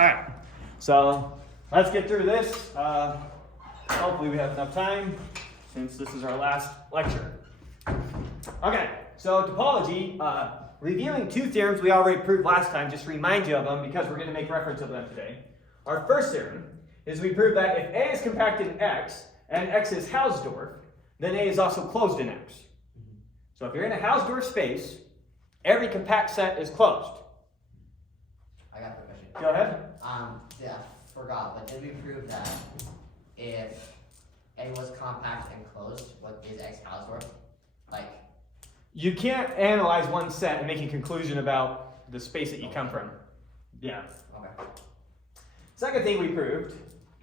All right, so let's get through this. Hopefully we have enough time since this is our last lecture. Okay, so topology, reviewing two theorems we already proved last time, just to remind you of them because we're going to make reference of them today. Our first theorem is we proved that if A is compact in X and X is Hausdorff, then A is also closed in X. So if you're in a Hausdorff space, every compact set is closed. I got the question. Go ahead. Yeah, forgot, but did we prove that if A was compact and closed, what is X Hausdorff? Like, you can't analyze one set and make a conclusion about the space that you come from. Yeah. okay. Second thing we proved,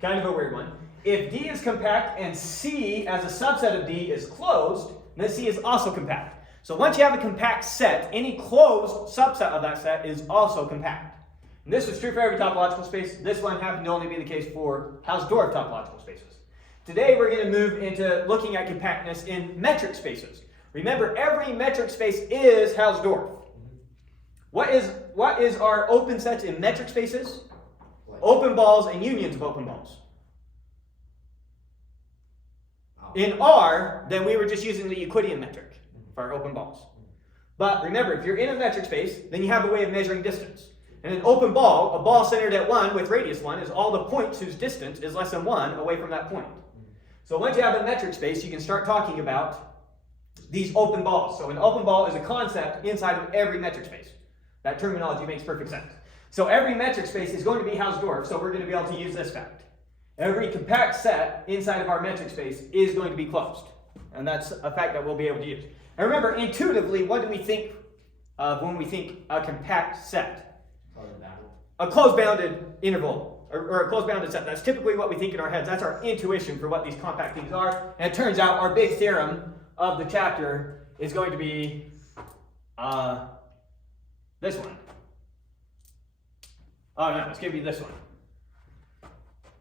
kind of a weird one. If D is compact and C as a subset of D is closed, then C is also compact. So once you have a compact set, any closed subset of that set is also compact. And this is true for every topological space. This one happened to only be the case for Hausdorff topological spaces. Today we're going to move into looking at compactness in metric spaces. Remember, every metric space is Hausdorff. What is our open sets in metric spaces? Open balls and unions of open balls. In R, then we were just using the Euclidean metric for our open balls. But remember, if you're in a metric space, then you have a way of measuring distance. And an open ball, a ball centered at 1 with radius 1, is all the points whose distance is less than 1 away from that point. So once you have a metric space, you can start talking about these open balls. So an open ball is a concept inside of every metric space. That terminology makes perfect sense. So every metric space is going to be Hausdorff, so we're going to be able to use this fact. Every compact set inside of our metric space is going to be closed. And that's a fact that we'll be able to use. And remember, intuitively, what do we think of when we think a compact set? A closed-bounded interval, or a closed-bounded set. That's typically what we think in our heads. That's our intuition for what these compact things are. And it turns out our big theorem of the chapter is going to be this one. Oh no, it's going to be this one.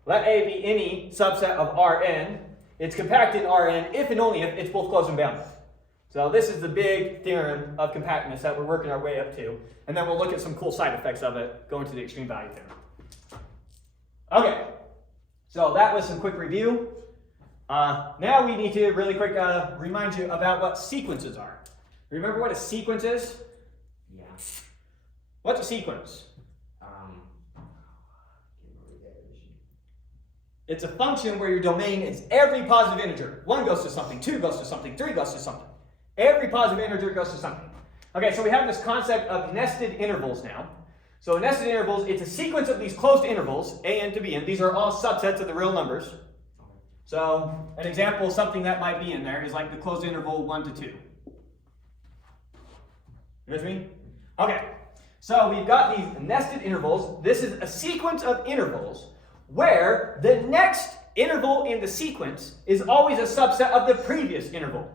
Let A be any subset of Rn. It's compact in Rn if and only if it's both closed and bounded. So this is the big theorem of compactness that we're working our way up to. And then we'll look at some cool side effects of it going to the extreme value theorem. Okay, so that was some quick review. Now we need to really quick remind you about what sequences are. Remember what a sequence is? Yeah. What's a sequence? It's a function where your domain is every positive integer. 1 goes to something, 2 goes to something, 3 goes to something. Every positive integer goes to something. Okay, so we have this concept of nested intervals now. So nested intervals, it's a sequence of these closed intervals, a n to b n. These are all subsets of the real numbers. So an example of something that might be in there is like the closed interval 1 to 2. You with me? Okay, so we've got these nested intervals. This is a sequence of intervals where the next interval in the sequence is always a subset of the previous interval.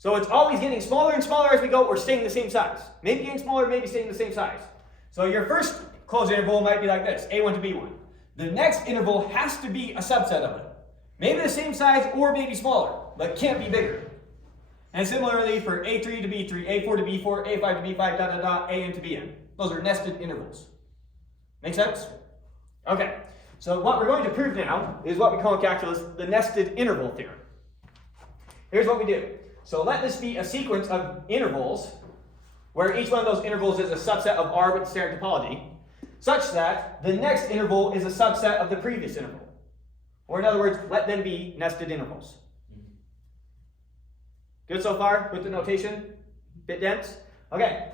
So it's always getting smaller and smaller as we go, or staying the same size. Maybe getting smaller, maybe staying the same size. So your first closed interval might be like this, A1 to B1. The next interval has to be a subset of it. Maybe the same size or maybe smaller, but can't be bigger. And similarly for A3 to B3, A4 to B4, A5 to B5, AN to BN. Those are nested intervals. Make sense? Okay, so what we're going to prove now is what we call in calculus the nested interval theorem. Here's what we do. So let this be a sequence of intervals where each one of those intervals is a subset of R with the standard topology, such that the next interval is a subset of the previous interval. Or in other words, let them be nested intervals. Good so far with the notation? Bit dense? Okay,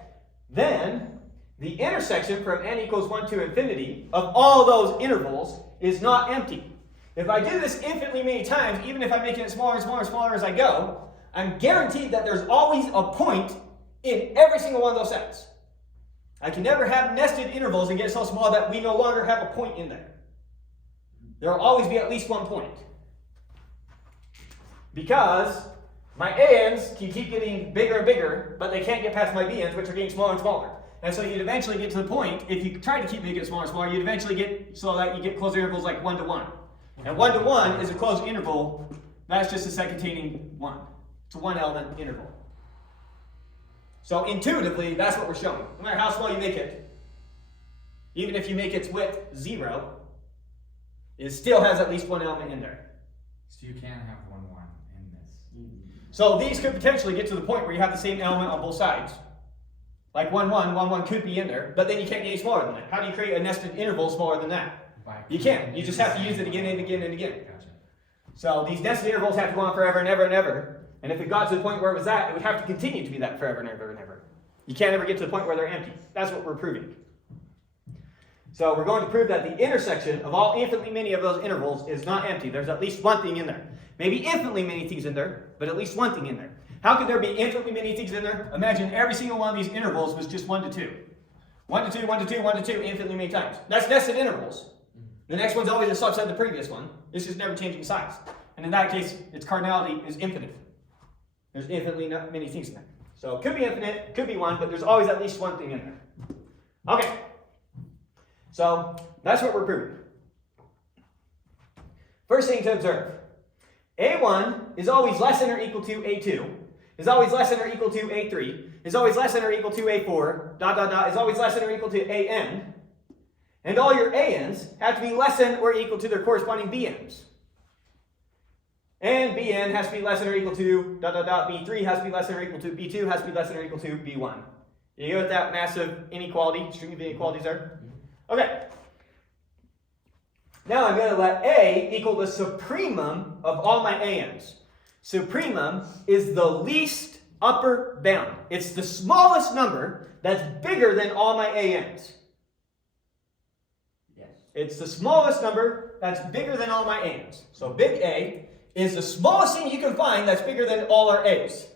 then the intersection from n equals 1 to infinity of all those intervals is not empty. If I do this infinitely many times, even if I'm making it smaller and smaller and smaller as I go, I'm guaranteed that there's always a point in every single one of those sets. I can never have nested intervals and get so small that we no longer have a point in there. There will always be at least one point. Because my ANs can keep getting bigger and bigger, but they can't get past my BNs, which are getting smaller and smaller. And so you'd eventually get to the point, if you try to keep making it smaller and smaller, you'd eventually get so that you get closed intervals like 1 to 1. And 1 to 1 is a closed interval. That's just a set containing 1. It's a 1 element interval. So intuitively, that's what we're showing. No matter how small you make it, even if you make its width 0, it still has at least one element in there. So you can't have 1, 1 in this. So these could potentially get to the point where you have the same element on both sides. Like 1, 1, 1, 1 could be in there, but then you can't get any smaller than that. How do you create a nested interval smaller than that? You can't. You just have to use it again and again and again. Gotcha. So these nested intervals have to go on forever and ever and ever. And if it got to the point where it was that, it would have to continue to be that forever and ever and ever. You can't ever get to the point where they're empty. That's what we're proving. So we're going to prove that the intersection of all infinitely many of those intervals is not empty. There's at least one thing in there. Maybe infinitely many things in there, but at least one thing in there. How could there be infinitely many things in there? Imagine every single one of these intervals was just 1 to 2. 1 to 2, 1 to 2, 1 to 2, infinitely many times. That's nested intervals. The next one's always a subset of the previous one. It's just never changing size. And in that case, its cardinality is infinite. There's infinitely many things in there. So it could be infinite, could be 1, but there's always at least one thing in there. Okay. So that's what we're proving. First thing to observe. A1 is always less than or equal to A2, is always less than or equal to A3, is always less than or equal to A4, dot, dot, dot, is always less than or equal to AN, and all your ANs have to be less than or equal to their corresponding BNs. And Bn has to be less than or equal to dot, dot, dot, B3 has to be less than or equal to B2 has to be less than or equal to B1. You get that massive inequality, string of inequalities there? Okay. Now I'm going to let A equal the supremum of all my ANs. Supremum is the least upper bound. It's the smallest number that's bigger than all my ANs. Yes. It's the smallest number that's bigger than all my ANs. So big A is the smallest thing you can find that's bigger than all our A's.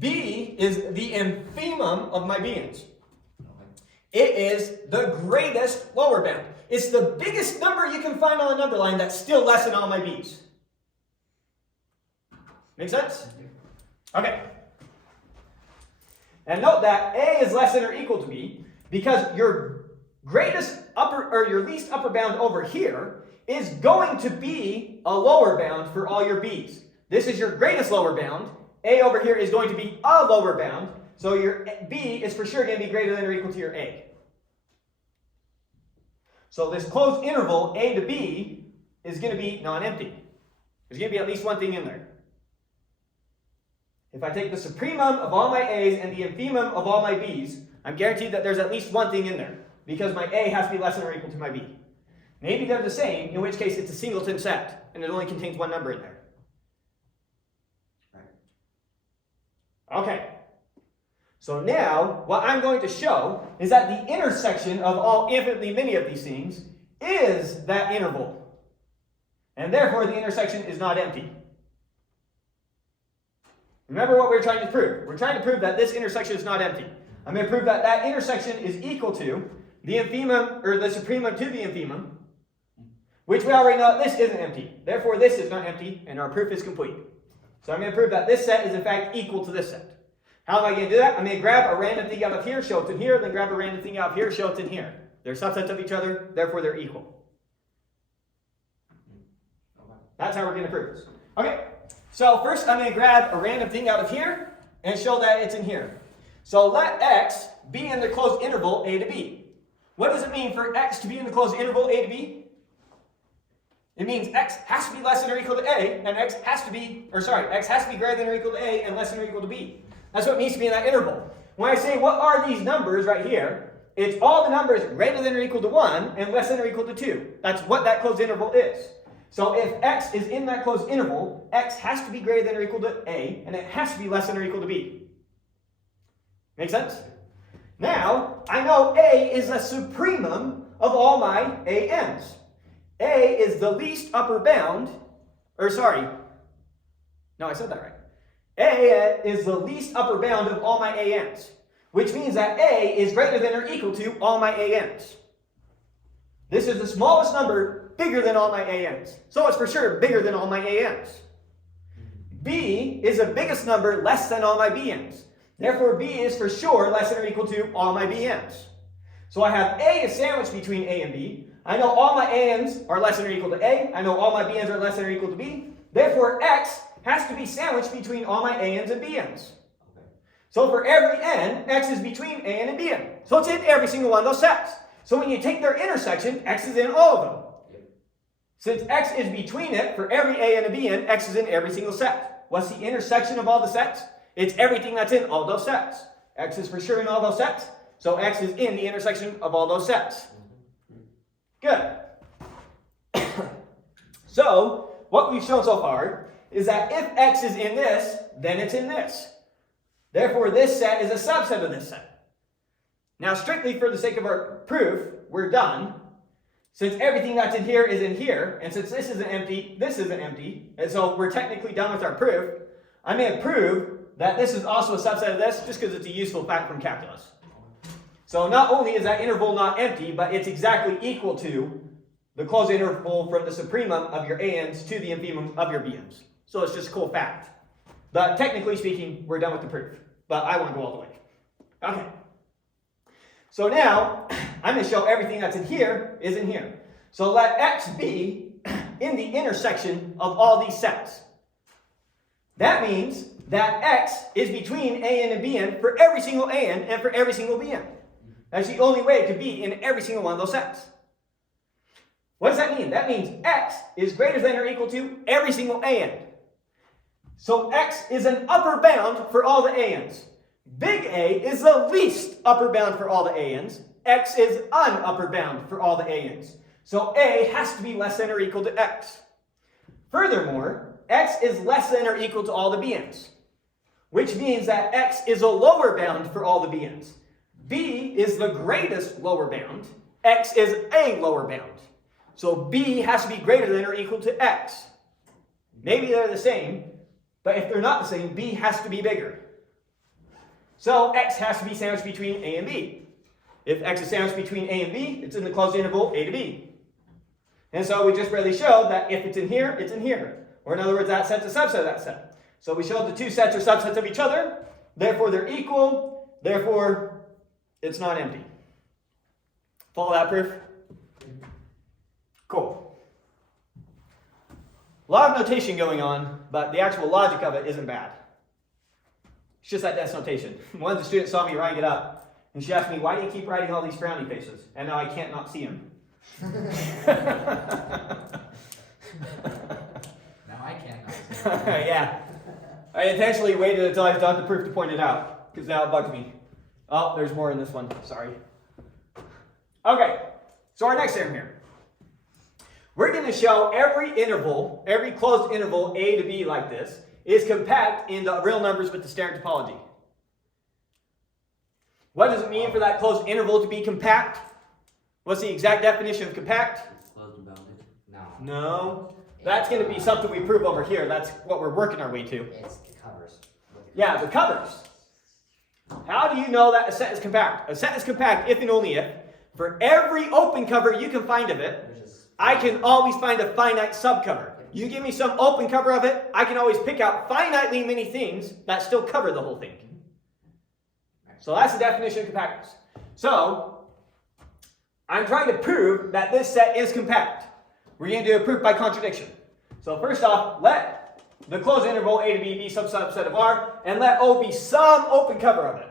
B is the infimum of my BNs. It is the greatest lower bound. It's the biggest number you can find on the number line that's still less than all my B's. Make sense? Okay. And note that A is less than or equal to B because your greatest upper or your least upper bound over here is going to be a lower bound for all your B's. This is your greatest lower bound. A over here is going to be a lower bound. So your B is for sure going to be greater than or equal to your A. So this closed interval A to B is going to be non-empty. There's going to be at least one thing in there. If I take the supremum of all my A's and the infimum of all my B's, I'm guaranteed that there's at least one thing in there because my A has to be less than or equal to my B. Maybe they're the same, in which case it's a singleton set and it only contains one number in there. Okay. So now, what I'm going to show is that the intersection of all infinitely many of these things is that interval. And therefore, the intersection is not empty. Remember what we're trying to prove. We're trying to prove that this intersection is not empty. I'm going to prove that that intersection is equal to the infimum, or the supremum to the infimum, which we already know this isn't empty. Therefore, this is not empty, and our proof is complete. So I'm going to prove that this set is in fact equal to this set. How am I going to do that? I'm going to grab a random thing out of here, show it in here, then grab a random thing out of here, show it in here. They're subsets of each other, therefore they're equal. That's how we're going to prove this. Okay, so first I'm going to grab a random thing out of here and show that it's in here. So let x be in the closed interval a to b. What does it mean for x to be in the closed interval a to b? It means x has to be less than or equal to a, and x has to be greater than or equal to a and less than or equal to b. That's what it means to be in that interval. When I say what are these numbers right here, it's all the numbers greater than or equal to 1 and less than or equal to 2. That's what that closed interval is. So if x is in that closed interval, x has to be greater than or equal to a, and it has to be less than or equal to b. Make sense? Now, I know a is the supremum of all my ANs. A is the least upper bound, I said that right. A is the least upper bound of all my ANs, which means that A is greater than or equal to all my ANs. This is the smallest number bigger than all my ANs. So it's for sure bigger than all my ANs. B is the biggest number less than all my BNs. Therefore, B is for sure less than or equal to all my BNs. So I have A is sandwiched between A and B. I know all my ANs are less than or equal to A. I know all my BNs are less than or equal to B. Therefore, X has to be sandwiched between all my ANs and BNs. Okay. So for every n, x is between a and b n. So it's in every single one of those sets. So when you take their intersection, x is in all of them. Since x is between it, for every a and a b n, x is in every single set. What's the intersection of all the sets? It's everything that's in all those sets. X is for sure in all those sets, so x is in the intersection of all those sets. Good. So, what we've shown so far is that if x is in this, then it's in this. Therefore, this set is a subset of this set. Now, strictly for the sake of our proof, we're done. Since everything that's in here is in here, and since this isn't empty, this isn't empty, and so we're technically done with our proof, I'm going to prove that this is also a subset of this, just because it's a useful fact from calculus. So not only is that interval not empty, but it's exactly equal to the closed interval from the supremum of your ANs to the infimum of your BNs. So it's just a cool fact. But technically speaking, we're done with the proof. But I want to go all the way. Okay. So now, I'm going to show everything that's in here is in here. So let x be in the intersection of all these sets. That means that x is between an and bn for every single an and for every single bn. That's the only way it could be in every single one of those sets. What does that mean? That means x is greater than or equal to every single an. So x is an upper bound for all the ans. Big A is the least upper bound for all the ans. X is an upper bound for all the ans. So A has to be less than or equal to x. Furthermore, x is less than or equal to all the bn's, which means that x is a lower bound for all the bn's. B is the greatest lower bound. X is a lower bound. So B has to be greater than or equal to x. Maybe they're the same, but if they're not the same, B has to be bigger. So x has to be sandwiched between A and B. If x is sandwiched between A and B, it's in the closed interval A to B. And so we just barely showed that if it's in here, it's in here. Or in other words, that set's a subset of that set. So we showed the two sets are subsets of each other, therefore they're equal, therefore it's not empty. Follow that proof? Cool. A lot of notation going on, but the actual logic of it isn't bad. It's just that that's notation. One of the students saw me writing it up, and she asked me, why do you keep writing all these frowny faces? And now I can't not see them. Now I can't not see it. Yeah. I intentionally waited until I got the proof to point it out, because now it bugs me. Oh, there's more in this one. Sorry. Okay, so our next theorem here. We're going to show every interval, every closed interval A to B like this, is compact in the real numbers with the standard topology. What does it mean for that closed interval to be compact? What's the exact definition of compact? It's closed and bounded. No. That's going to be something we prove over here. That's what we're working our way to. It's the covers. Yeah, the covers. How do you know that a set is compact? A set is compact if and only if, for every open cover you can find of it, I can always find a finite subcover. You give me some open cover of it, I can always pick out finitely many things that still cover the whole thing. So that's the definition of compactness. So, I'm trying to prove that this set is compact. We're going to do a proof by contradiction. So first off, let the closed interval A to B be some subset of R, and let O be some open cover of it.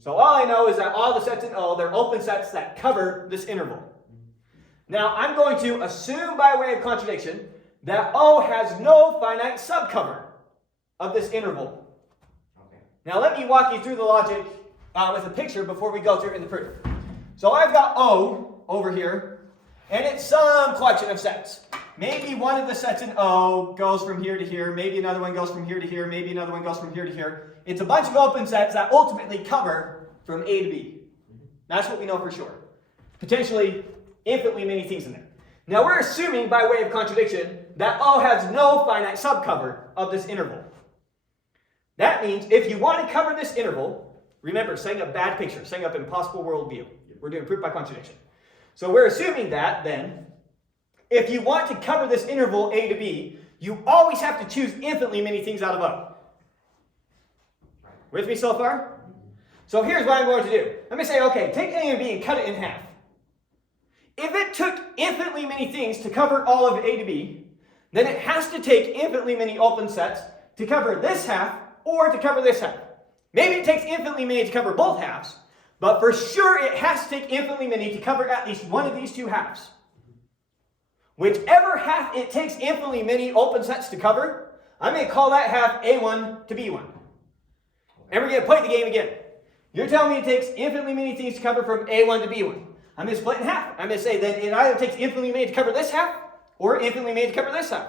So all I know is that all the sets in O, they're open sets that cover this interval. Now I'm going to assume by way of contradiction that O has no finite subcover of this interval. Okay. Now let me walk you through the logic with a picture before we go through it in the proof. So I've got O over here, and it's some collection of sets. Maybe one of the sets in O goes from here to here, maybe another one goes from here to here, maybe another one goes from here to here. It's a bunch of open sets that ultimately cover from A to B. That's what we know for sure. Potentially infinitely many things in there. Now we're assuming by way of contradiction that O has no finite subcover of this interval. That means if you want to cover this interval, remember, setting up bad picture, setting up an impossible worldview. We're doing proof by contradiction. So we're assuming that then, if you want to cover this interval A to B, you always have to choose infinitely many things out of O. With me so far? So here's what I'm going to do. Let me say, okay, take A and B and cut it in half. If it took infinitely many things to cover all of A to B, then it has to take infinitely many open sets to cover this half or to cover this half. Maybe it takes infinitely many to cover both halves, but for sure it has to take infinitely many to cover at least one of these two halves. Whichever half it takes infinitely many open sets to cover, I'm going to call that half A1 to B1. And we're going to play the game again. You're telling me it takes infinitely many things to cover from A1 to B1. I'm going to split in half. I'm going to say that it either takes infinitely many to cover this half, or infinitely many to cover this half.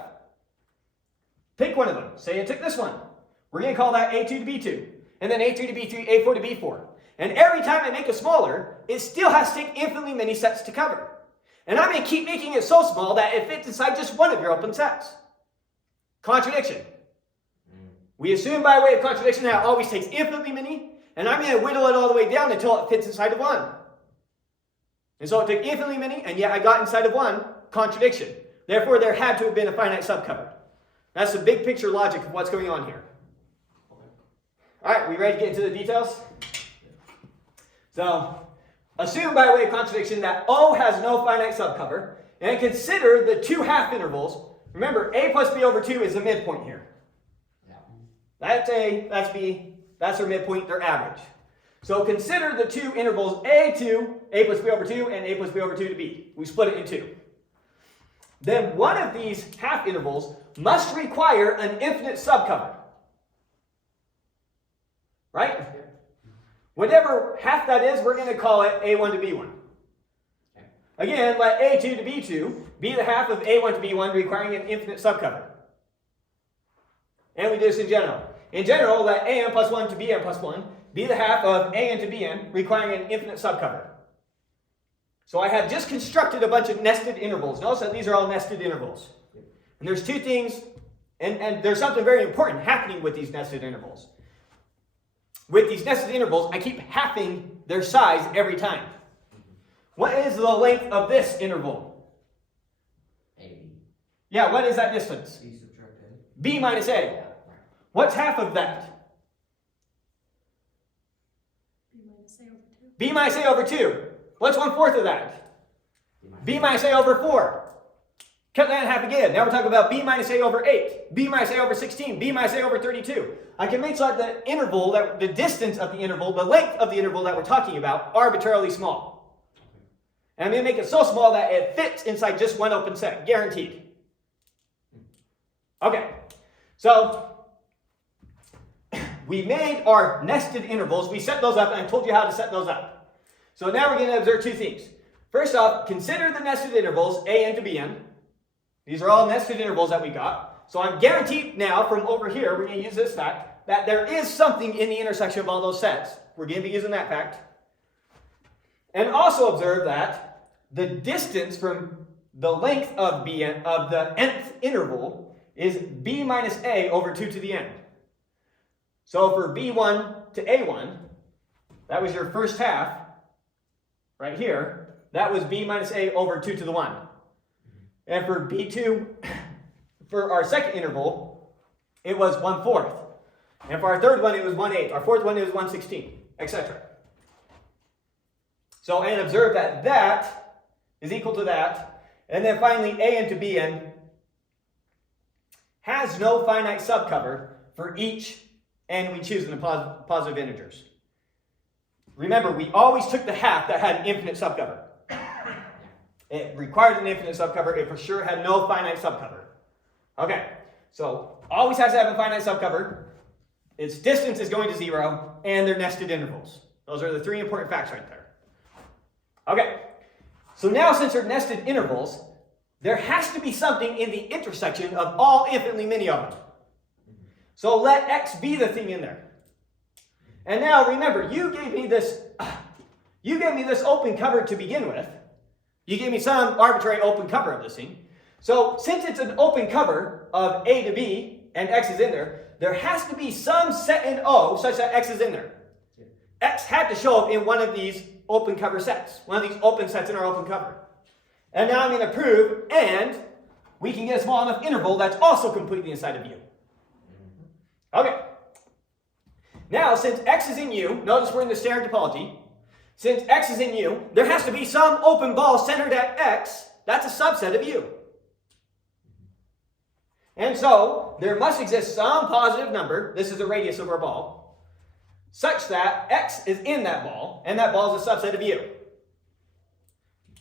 Pick one of them. Say it took this one. We're going to call that A2 to B2. And then A3 to B3, A4 to B4. And every time I make it smaller, it still has to take infinitely many sets to cover. And I'm going to keep making it so small that it fits inside just one of your open sets. Contradiction. We assume by way of contradiction that it always takes infinitely many, and I'm going to whittle it all the way down until it fits inside of one. And so it took infinitely many, and yet I got inside of one. Contradiction. Therefore, there had to have been a finite subcover. That's the big picture logic of what's going on here. All right, we ready to get into the details? So, assume by way of contradiction that O has no finite subcover, and consider the two half intervals. Remember, A plus B over 2 is the midpoint here. That's A, that's B, that's their midpoint, their average. So consider the two intervals A2, A plus B over 2, and A plus B over 2 to B. We split it in two. Then one of these half intervals must require an infinite subcover. Right? Whatever half that is, we're going to call it A1 to B1. Again, let A2 to B2 be the half of A1 to B1 requiring an infinite subcover. And we do this in general. In general, let AN plus 1 to BN plus 1 be the half of AN to BN requiring an infinite subcover. So I have just constructed a bunch of nested intervals. Notice that these are all nested intervals. And there's two things, and there's something very important happening with these nested intervals. With these nested intervals, I keep halving their size every time. What is the length of this interval? A. Yeah, what is that distance? B subtract A. B minus A. What's half of that? B minus A over 2. What's 1/4 of that? B minus A over 4. Cut that in half again. Now we're talking about B minus A over 8. B minus A over 16. B minus A over 32. I can make so that the interval, the distance of the interval, the length of the interval that we're talking about, arbitrarily small. And I'm going to make it so small that it fits inside just one open set. Guaranteed. Okay. So we made our nested intervals. We set those up, and I told you how to set those up. So now we're going to observe two things. First off, consider the nested intervals AN to BN. These are all nested intervals that we got. So I'm guaranteed now from over here, we're going to use this fact, that there is something in the intersection of all those sets. We're going to be using that fact. And also observe that the distance from the length of BN, of the nth interval, is B minus A over 2 to the n. So for B1 to A1, that was your first half, right here. That was B minus A over 2 to the 1. And for B2, for our second interval, it was 1/4. And for our third one, it was 1/8. Our fourth one, it was 1/16, etc. So, and observe that that is equal to that. And then finally, AN to BN has no finite subcover for each n we choose in the positive integers. Remember, we always took the half that had an infinite subcover. It required an infinite subcover. It for sure had no finite subcover. Okay, so always has to have a finite subcover. Its distance is going to 0, and they're nested intervals. Those are the three important facts right there. Okay, so now since they're nested intervals, there has to be something in the intersection of all infinitely many of them. So let x be the thing in there. And now remember, you gave me this open cover to begin with. You gave me some arbitrary open cover of this thing. So since it's an open cover of A to B and x is in there, there has to be some set in O such that x is in there. X had to show up in one of these open cover sets, one of these open sets in our open cover. And now I'm going to prove, and we can get a small enough interval that's also completely inside of U. Okay. Now, since x is in U, notice we're in the standard topology. Since x is in U, there has to be some open ball centered at x that's a subset of U. And so, there must exist some positive number, this is the radius of our ball, such that x is in that ball, and that ball is a subset of u.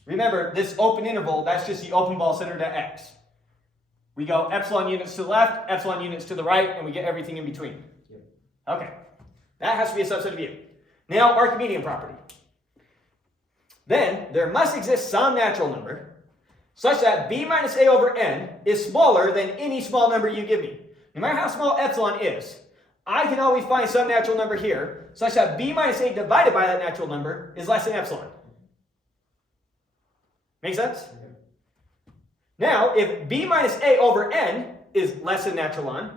Remember, this open interval, that's just the open ball centered at x. We go epsilon units to the left, epsilon units to the right, and we get everything in between. Okay, that has to be a subset of u. Now, Archimedean property. Then, there must exist some natural number such that b minus a over n is smaller than any small number you give me. No matter how small epsilon is, I can always find some natural number here such that b minus a divided by that natural number is less than epsilon. Make sense? Now, if b minus a over n is less than epsilon,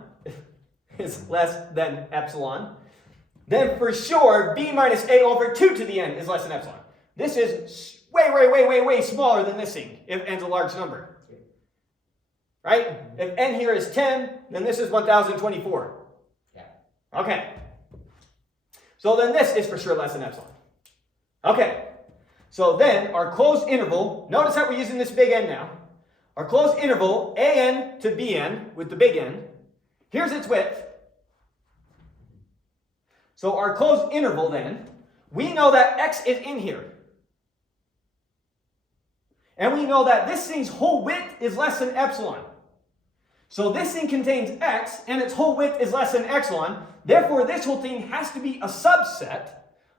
then for sure b minus a over 2 to the n is less than epsilon. This is way smaller than this thing if n's a large number. Right? If n here is 10, then this is 1024. Yeah. Okay. So then this is for sure less than epsilon. Okay. So then our closed interval, notice that we're using this big N now. Our closed interval, an to bn with the big N, here's its width. So our closed interval then, we know that x is in here. And we know that this thing's whole width is less than epsilon. So this thing contains x, and its whole width is less than epsilon. Therefore, this whole thing has to be a subset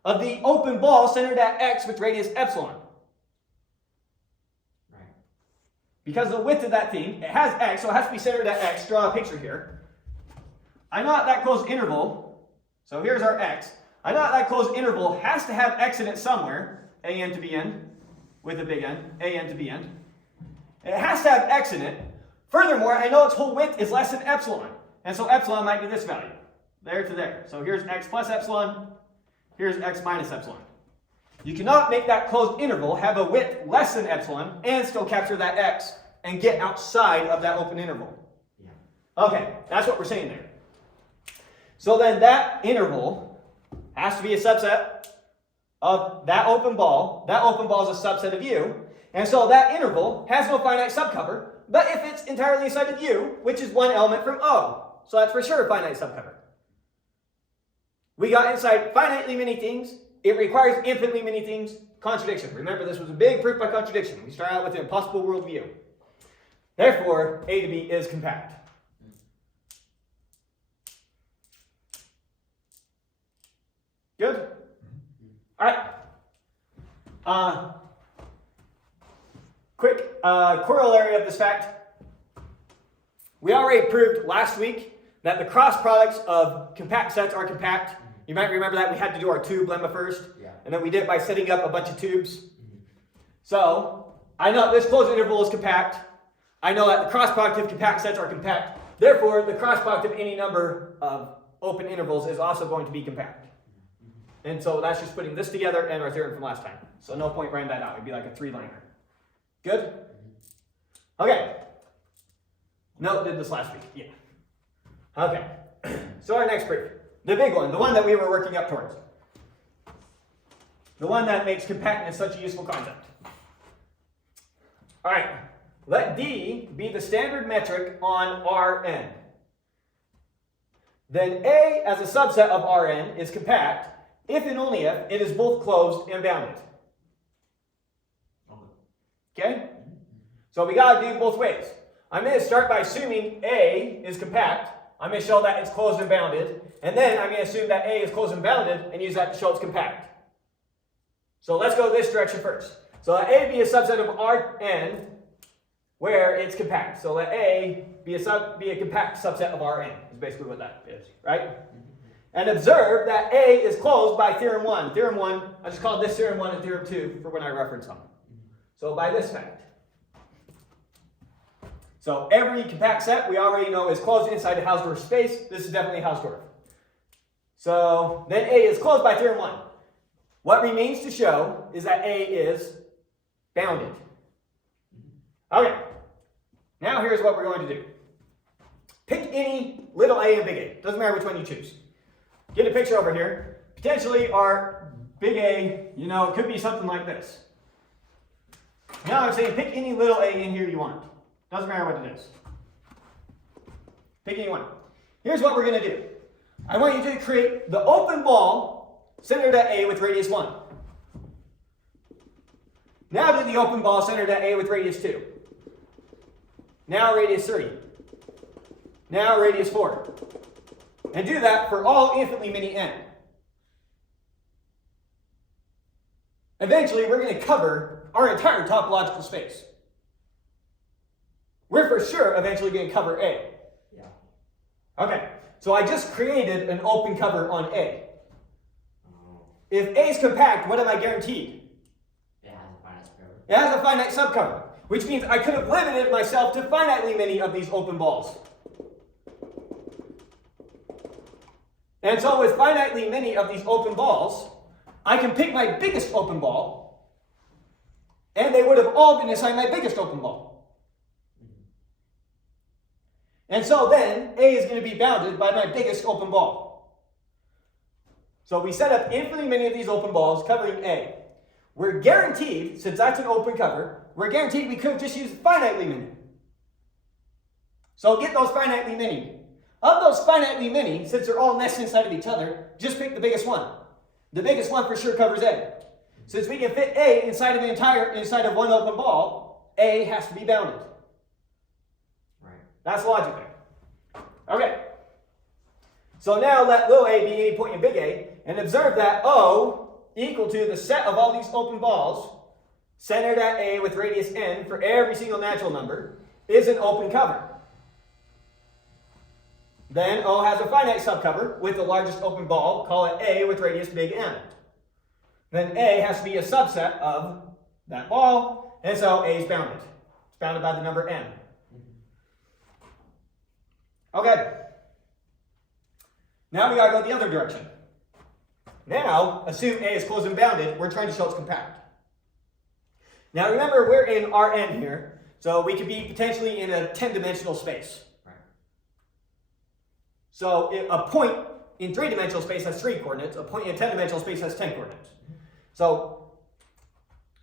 of the open ball centered at x with radius epsilon. Right. Because the width of that thing, it has x, so it has to be centered at x. Draw a picture here. I know that closed interval, so here's our x. I know that closed interval has to have x in it somewhere, an to bn, with a big N, an to bn. It has to have x in it. Furthermore, I know its whole width is less than epsilon, and so epsilon might be this value, there to there. So here's x plus epsilon, here's x minus epsilon. You cannot make that closed interval have a width less than epsilon and still capture that x and get outside of that open interval. Yeah. Okay, that's what we're saying there. So then that interval has to be a subset of that open ball. That open ball is a subset of u. And so that interval has no finite subcover, but if it's entirely inside of u, which is one element from O. So that's for sure a finite subcover. We got inside finitely many things. It requires infinitely many things. Contradiction. Remember, this was a big proof by contradiction. We start out with an impossible worldview. Therefore, A to B is compact. Good? All right. Quick corollary of this fact. We already proved last week that the cross products of compact sets are compact. You might remember that we had to do our tube lemma first. Yeah. And then we did it by setting up a bunch of tubes. So, I know this closed interval is compact. I know that the cross product of compact sets are compact. Therefore, the cross product of any number of open intervals is also going to be compact. And so that's just putting this together and our theorem from last time. So no point writing that out. It'd be like a three-liner. Good? Okay. No, did this last week. Yeah. Okay. So our next proof. The big one. The one that we were working up towards. The one that makes compactness such a useful concept. All right. Let D be the standard metric on Rn. Then A as a subset of Rn is compact if and only if it is both closed and bounded. Okay? So we got to do both ways. I'm going to start by assuming A is compact. I'm going to show that it's closed and bounded. And then I'm going to assume that A is closed and bounded and use that to show it's compact. So let's go this direction first. So let A be a subset of Rn where it's compact. So let A be a compact subset of Rn is basically what that is, right? And observe that A is closed by theorem 1. Theorem 1, I just called this theorem 1 and theorem 2 for when I reference them. So by this fact. So every compact set we already know is closed inside the Hausdorff space. This is definitely Hausdorff. So then A is closed by theorem 1. What remains to show is that A is bounded. Okay. Now here's what we're going to do. Pick any little a and big A. Doesn't matter which one you choose. Get a picture over here. Potentially our big A, it could be something like this. Now I'm saying pick any little a in here you want. Doesn't matter what it is. Pick any one. Here's what we're going to do. I want you to create the open ball centered at A with radius 1. Now do the open ball centered at A with radius 2. Now radius 3. Now radius 4. And do that for all infinitely many n. Eventually, we're going to cover our entire topological space. We're for sure eventually going to cover A. Yeah. Okay, so I just created an open cover on A. Oh. If A is compact, what am I guaranteed? It has a finite subcover. It has a finite subcover, which means I could have limited myself to finitely many of these open balls. And so with finitely many of these open balls, I can pick my biggest open ball, and they would have all been assigned my biggest open ball. And so then, A is going to be bounded by my biggest open ball. So we set up infinitely many of these open balls covering A. We're guaranteed, since that's an open cover, we're guaranteed we could have just used finitely many. So get those finitely many. Of those finitely many, since they're all nested inside of each other, just pick the biggest one. The biggest one for sure covers A. Since we can fit A inside of one open ball, A has to be bounded. Right. That's logic there. Okay. So now let little a be any point in big A, and observe that O equal to the set of all these open balls centered at A with radius n for every single natural number is an open cover. Then O has a finite subcover with the largest open ball, call it A with radius big M. Then A has to be a subset of that ball, and so A is bounded. It's bounded by the number M. Okay. Now we gotta go the other direction. Now, assume A is closed and bounded, we're trying to show it's compact. Now remember, we're in Rn here, so we could be potentially in a 10-dimensional space. So a point in 3-dimensional space has 3 coordinates, a point in 10-dimensional space has 10 coordinates. So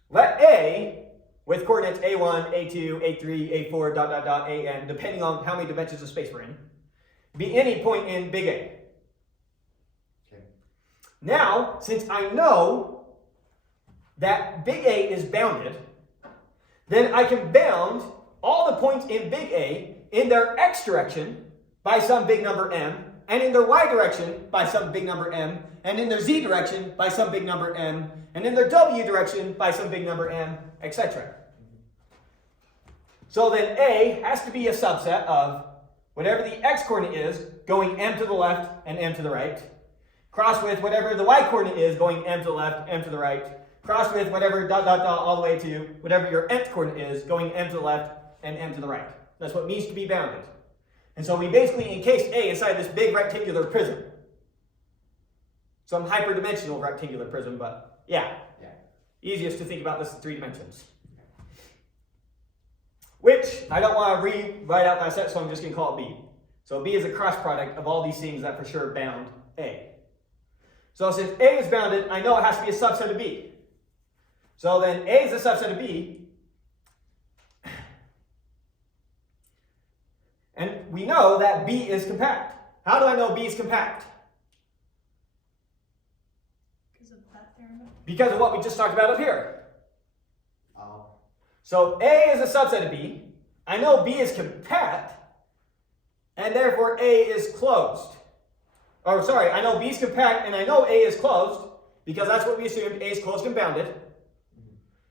let A, with coordinates A1, A2, A3, A4, AN, depending on how many dimensions of space we're in, be any point in big A. Okay. Now, since I know that big A is bounded, then I can bound all the points in big A in their x direction by some big number m, and in their y direction by some big number m, and in their z direction by some big number m, and in their w direction by some big number m, etc. So then A has to be a subset of whatever the x coordinate is going m to the left and m to the right, cross with whatever the y coordinate is going m to the left, m to the right, cross with whatever ... all the way to whatever your nth coordinate is going m to the left and m to the right. That's what means to be bounded. And so we basically encased A inside this big rectangular prism. Some hyperdimensional rectangular prism, but yeah. Easiest to think about this in 3 dimensions. Which I don't want to rewrite out that set, so I'm just going to call it B. So B is a cross product of all these things that for sure bound A. So since A is bounded, I know it has to be a subset of B. So then A is a subset of B. And we know that B is compact. How do I know B is compact? Because of that theorem? Because of what we just talked about up here. Oh. So A is a subset of B. I know B is compact, and therefore A is closed. Oh, sorry, I know B is compact, and I know A is closed, because that's what we assumed, A is closed and bounded.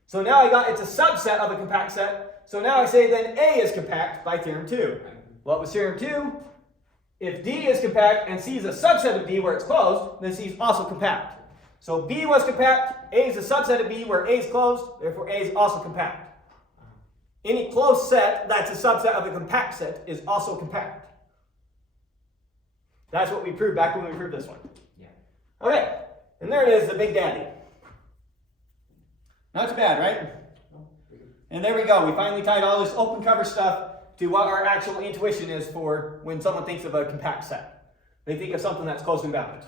So now I got, it's a subset of a compact set, so now I say then A is compact by theorem 2. What was theorem 2? If D is compact and C is a subset of D where it's closed, then C is also compact. So B was compact, A is a subset of B where A is closed, therefore A is also compact. Any closed set that's a subset of a compact set is also compact. That's what we proved back when we proved this one. Yeah. Okay, and there it is, the big daddy. Not too bad, right? And there we go, we finally tied all this open cover stuff to what our actual intuition is for when someone thinks of a compact set. They think of something that's closed and bounded.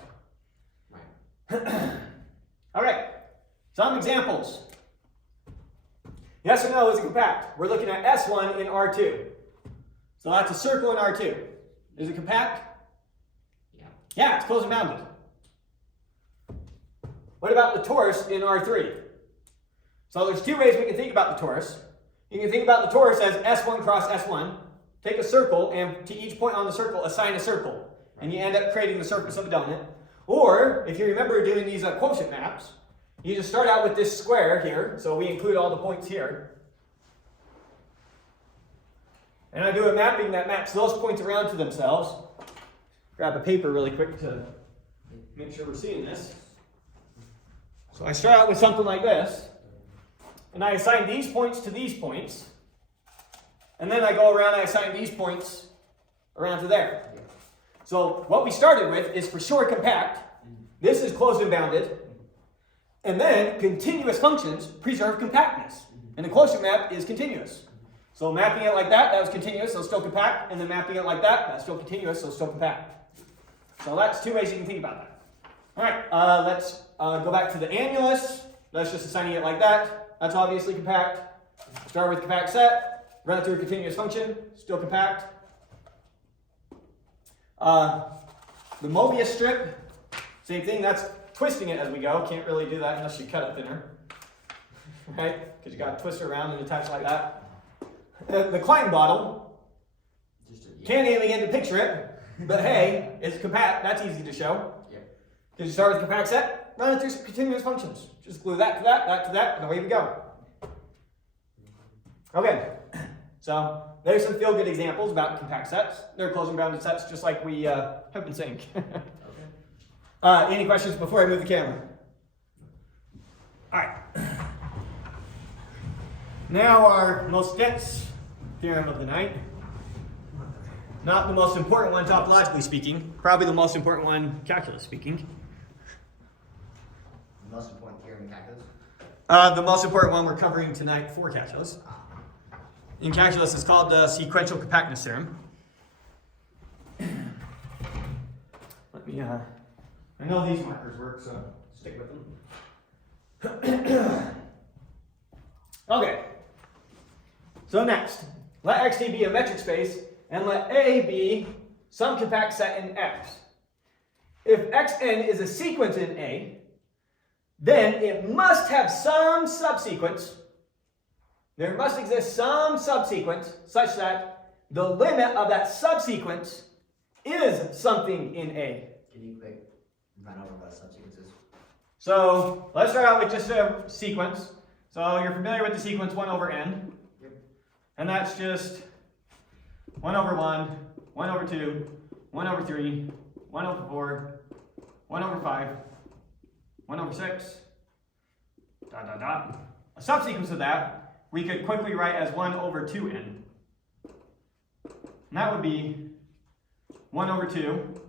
Right. All right, some examples. Yes or no is it compact? We're looking at S1 in R2. So that's a circle in R2. Is it compact? Yeah. Yeah, it's closed and bounded. What about the torus in R3? So there's two ways we can think about the torus. You can think about the torus as S1 cross S1. Take a circle and to each point on the circle assign a circle. And you end up creating the surface of a donut. Or, if you remember doing these quotient maps, you just start out with this square here. So we include all the points here. And I do a mapping that maps those points around to themselves. Grab a paper really quick to make sure we're seeing this. So I start out with something like this. And I assign these points to these points. And then I go around and I assign these points around to there. So what we started with is for sure compact. This is closed and bounded. And then continuous functions preserve compactness. And the quotient map is continuous. So mapping it like that was continuous, so still compact. And then mapping it like that's still continuous, so still compact. So that's two ways you can think about that. All right, let's go back to the annulus. That's just assigning it like that. That's obviously compact. Start with compact set. Run it through a continuous function. Still compact. The Mobius strip, same thing. That's twisting it as we go. Can't really do that unless you cut it thinner. Right? Because you got to twist it around and attach it like that. The Klein bottle, can't even begin to picture it. But hey, it's compact. That's easy to show. Because you start with a compact set, run it through some continuous functions. Just glue that to that, and away we go. Okay, so there's some feel-good examples about compact sets. They're closed and bounded sets, just like we have been saying. Any questions before I move the camera? All right. Now our most dense theorem of the night. Not the most important one topologically speaking, probably the most important one calculus speaking. The most important theorem in calculus? The most important one we're covering tonight for calculus. In calculus, it's called the sequential compactness theorem. Let me, I know these markers work, so stick with them. Okay. So next, let Xt be a metric space, and let A be some compact set in X. If Xn is a sequence in A, then it must have some subsequence. There must exist some subsequence such that the limit of that subsequence is something in A. Can you quick run over what subsequence is? So let's start out with just a sequence. So you're familiar with the sequence 1 over n. Yep. And that's just 1 over 1, 1 over 2, 1 over 3, 1 over 4, 1 over 5, 1 over 6, dot, dot, dot. A subsequence of that we could quickly write as 1 over 2n. And that would be 1 over 2,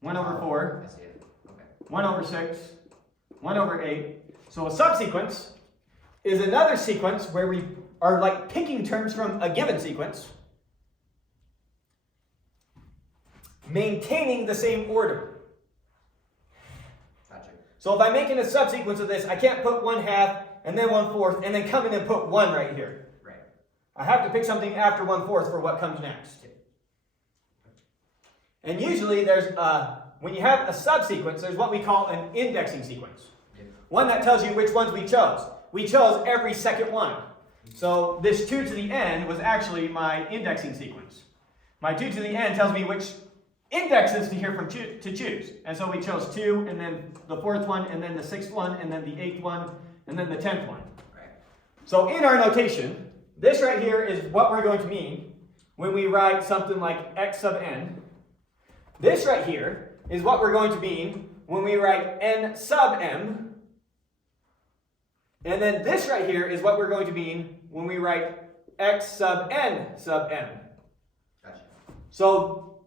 1 over 4, I see it. Okay. 1 over 6, 1 over 8. So a subsequence is another sequence where we are like picking terms from a given sequence, maintaining the same order. Gotcha. So if I'm making a subsequence of this, I can't put 1/2 and then 1/4 and then come in and put 1 right here. Right. I have to pick something after 1/4 for what comes next. And usually there's, when you have a subsequence, there's what we call an indexing sequence. One that tells you which ones we chose. We chose every second one. So this 2 to the n was actually my indexing sequence. My 2 to the n tells me which indexes to hear from to choose. And so we chose 2, and then the 4th one, and then the 6th one, and then the 8th one, and then the 10th one. Right. So in our notation, this right here is what we're going to mean when we write something like x sub n. This right here is what we're going to mean when we write n sub m. And then this right here is what we're going to mean when we write x sub n sub m. Gotcha. So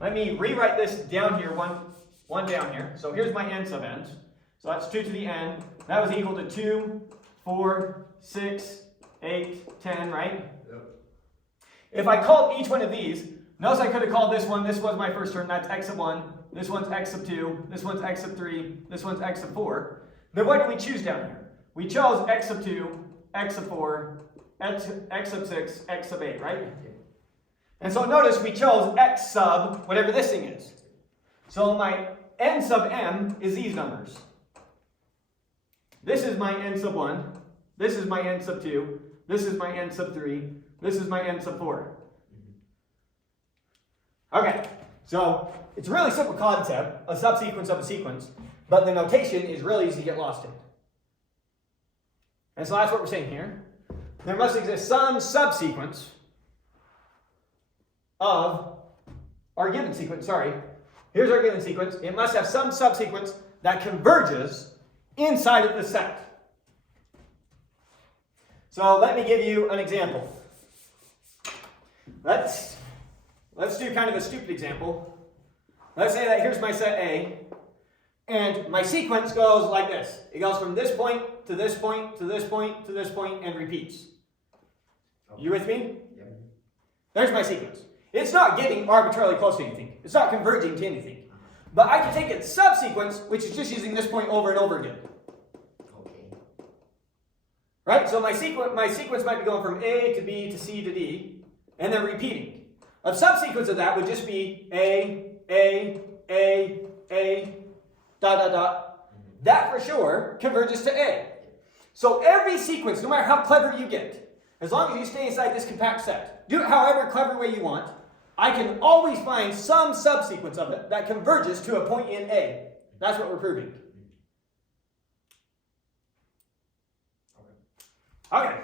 let me rewrite this down here, one down here. So here's my n sub n's. So that's 2 to the n. That was equal to 2, 4, 6, 8, 10, right? Yep. If I called each one of these, notice I could have called this one, this was my first term, that's x sub 1. This one's x sub 2. This one's x sub 3. This one's x sub 4. Then what did we choose down here? We chose x sub 2, x sub 4, x sub 6, x sub 8, right? And so notice we chose x sub whatever this thing is. So my n sub m is these numbers. This is my n sub 1. This is my n sub 2. This is my n sub 3. This is my n sub 4. Okay, so it's a really simple concept, a subsequence of a sequence, but the notation is really easy to get lost in. And so that's what we're saying here. There must exist some subsequence of our given sequence. Sorry, here's our given sequence. It must have some subsequence that converges inside of the set. So let me give you an example. Let's do kind of a stupid example. Let's say that here's my set A, and my sequence goes like this. It goes from this point to this point to this point to this point and repeats. You with me? Yep. There's my sequence. It's not getting arbitrarily close to anything. It's not converging to anything. But I can take its subsequence, which is just using this point over and over again. Okay. Right? So my sequence might be going from A to B to C to D, and then repeating. A subsequence of that would just be A, dot, dot, dot. That for sure converges to A. So every sequence, no matter how clever you get, as long as you stay inside this compact set, do it however clever way you want, I can always find some subsequence of it that converges to a point in A. That's what we're proving. Okay.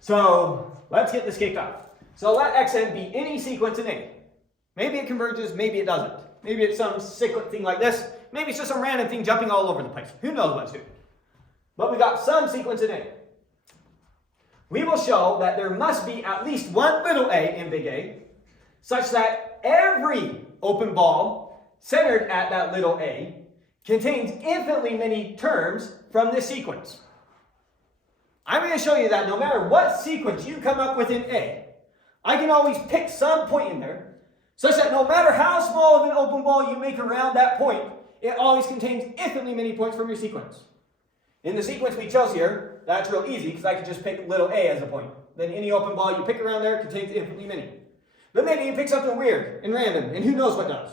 So let's get this kicked off. So let xn be any sequence in A. Maybe it converges, maybe it doesn't. Maybe it's some cyclic thing like this. Maybe it's just some random thing jumping all over the place. Who knows what it's doing? But we got some sequence in A. We will show that there must be at least one little a in big A, such that every open ball centered at that little a contains infinitely many terms from this sequence. I'm going to show you that no matter what sequence you come up with in A, I can always pick some point in there, such that no matter how small of an open ball you make around that point, it always contains infinitely many points from your sequence. In the sequence we chose here, that's real easy because I could just pick little a as a point. Then any open ball you pick around there contains infinitely many. But maybe you pick something weird and random, and who knows what does.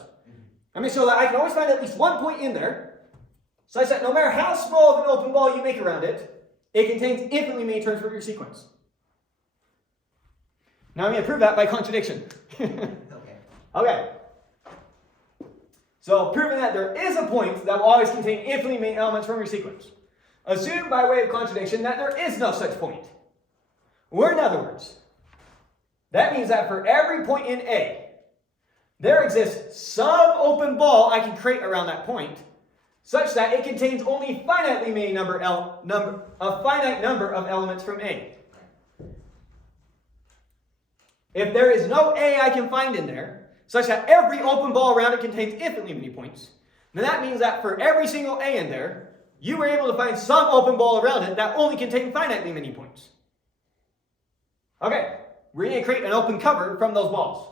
I'm going to show that I can always find at least one point in there, such that no matter how small of an open ball you make around it, it contains infinitely many terms from your sequence. Now I'm going to prove that by contradiction. Okay. So proving that there is a point that will always contain infinitely many elements from your sequence. Assume by way of contradiction that there is no such point. Or in other words, that means that for every point in A, there exists some open ball I can create around that point, such that it contains only a finite number of elements from A. If there is no A I can find in there, such that every open ball around it contains infinitely many points, then that means that for every single A in there, you were able to find some open ball around it that only contained finitely many points. Okay, we're going to create an open cover from those balls.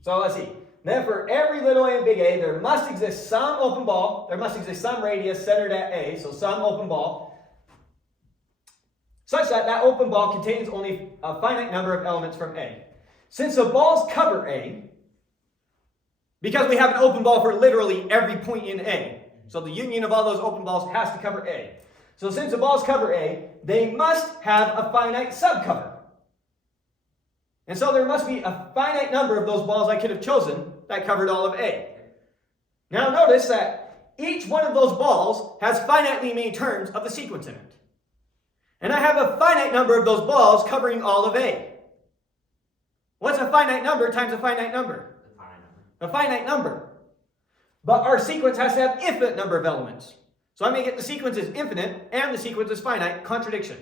So let's see. Then for every little a and big A, there must exist some open ball, there must exist some radius centered at A, so some open ball, such that that open ball contains only a finite number of elements from A. Since the balls cover A, because we have an open ball for literally every point in A, so the union of all those open balls has to cover A. So since the balls cover A, they must have a finite subcover. And so there must be a finite number of those balls I could have chosen that covered all of A. Now notice that each one of those balls has finitely many terms of the sequence in it. And I have a finite number of those balls covering all of A. What's a finite number times a finite number? A finite number. But our sequence has to have infinite number of elements. So I'm going to get the sequence is infinite and the sequence is finite. Contradiction.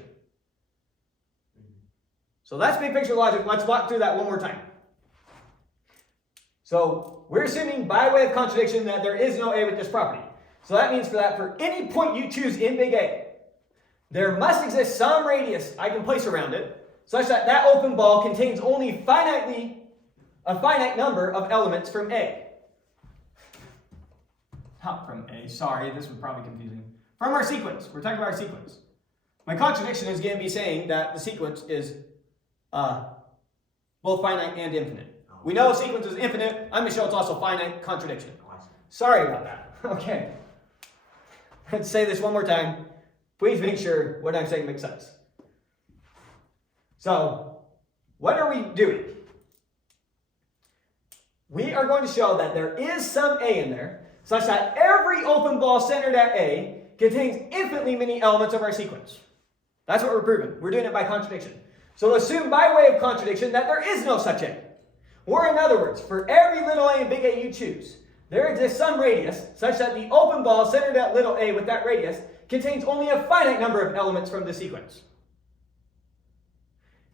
So that's big picture logic. Let's walk through that one more time. So we're assuming by way of contradiction that there is no A with this property. So that means for any point you choose in big A, there must exist some radius I can place around it, such that that open ball contains only a finite number of elements from A. Not from A, sorry, this was probably confusing. from our sequence. We're talking about our sequence. My contradiction is going to be saying that the sequence is both finite and infinite. We know a sequence is infinite. I'm going to show it's also finite. Contradiction. Sorry about that. Okay. Let's say this one more time. Please make sure what I'm saying makes sense. So, what are we doing? We are going to show that there is some A in there, such that every open ball centered at A contains infinitely many elements of our sequence. That's what we're proving. We're doing it by contradiction. So assume by way of contradiction that there is no such A. Or in other words, for every little a and big A you choose, there exists some radius such that the open ball centered at little a with that radius contains only a finite number of elements from the sequence.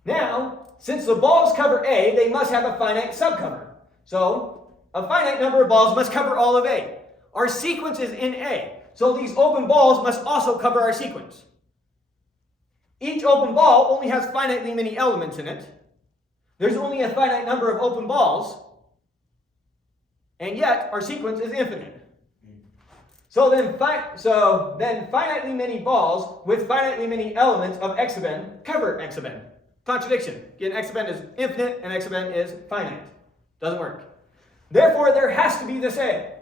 Now, since the balls cover A, they must have a finite subcover. So, a finite number of balls must cover all of A. Our sequence is in A, so these open balls must also cover our sequence. Each open ball only has finitely many elements in it. There's only a finite number of open balls, and yet our sequence is infinite. So then finitely many balls with finitely many elements of x sub n cover x sub n. Contradiction. Again, x sub n is infinite and x sub n is finite. Doesn't work. Therefore, there has to be this A.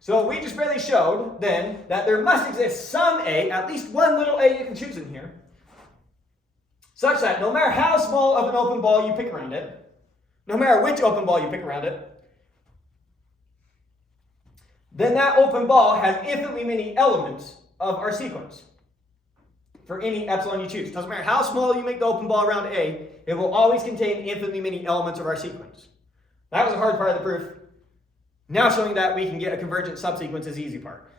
So we just barely showed then that there must exist some A, at least one little A you can choose in here, such that no matter how small of an open ball you pick around it, no matter which open ball you pick around it, then that open ball has infinitely many elements of our sequence for any epsilon you choose. Doesn't matter how small you make the open ball around A, it will always contain infinitely many elements of our sequence. That was a hard part of the proof. Now showing that we can get a convergent subsequence is the easy part.